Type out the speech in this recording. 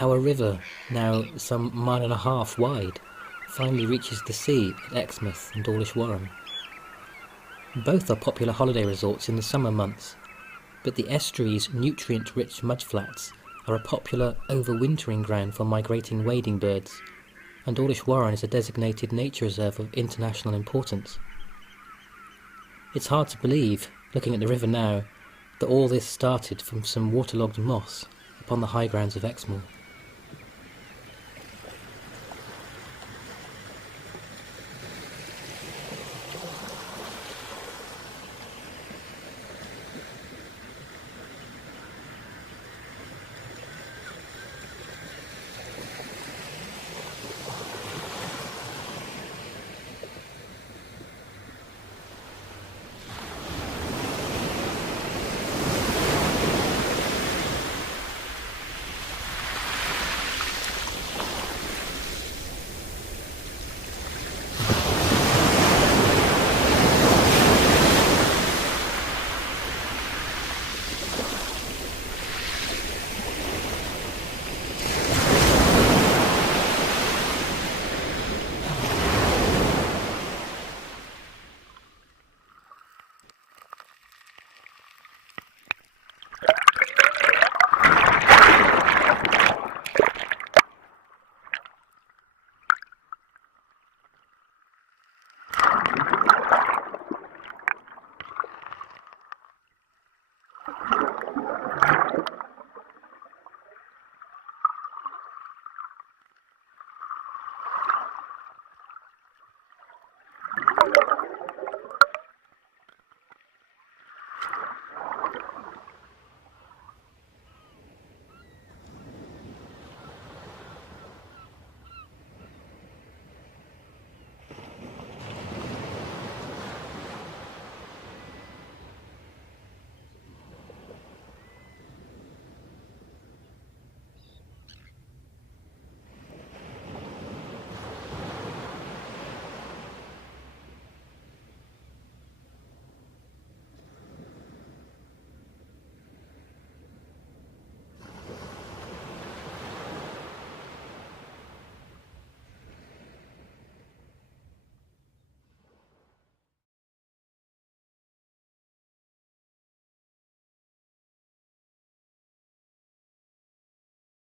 how a river, now some mile and a half wide, finally reaches the sea at Exmouth and Dawlish. Both are popular holiday resorts in the summer months, but the estuary's nutrient-rich mudflats are a popular overwintering ground for migrating wading birds, and Dawlish is a designated nature reserve of international importance. It's hard to believe, looking at the river now, that all this started from some waterlogged moss upon the high grounds of Exmoor.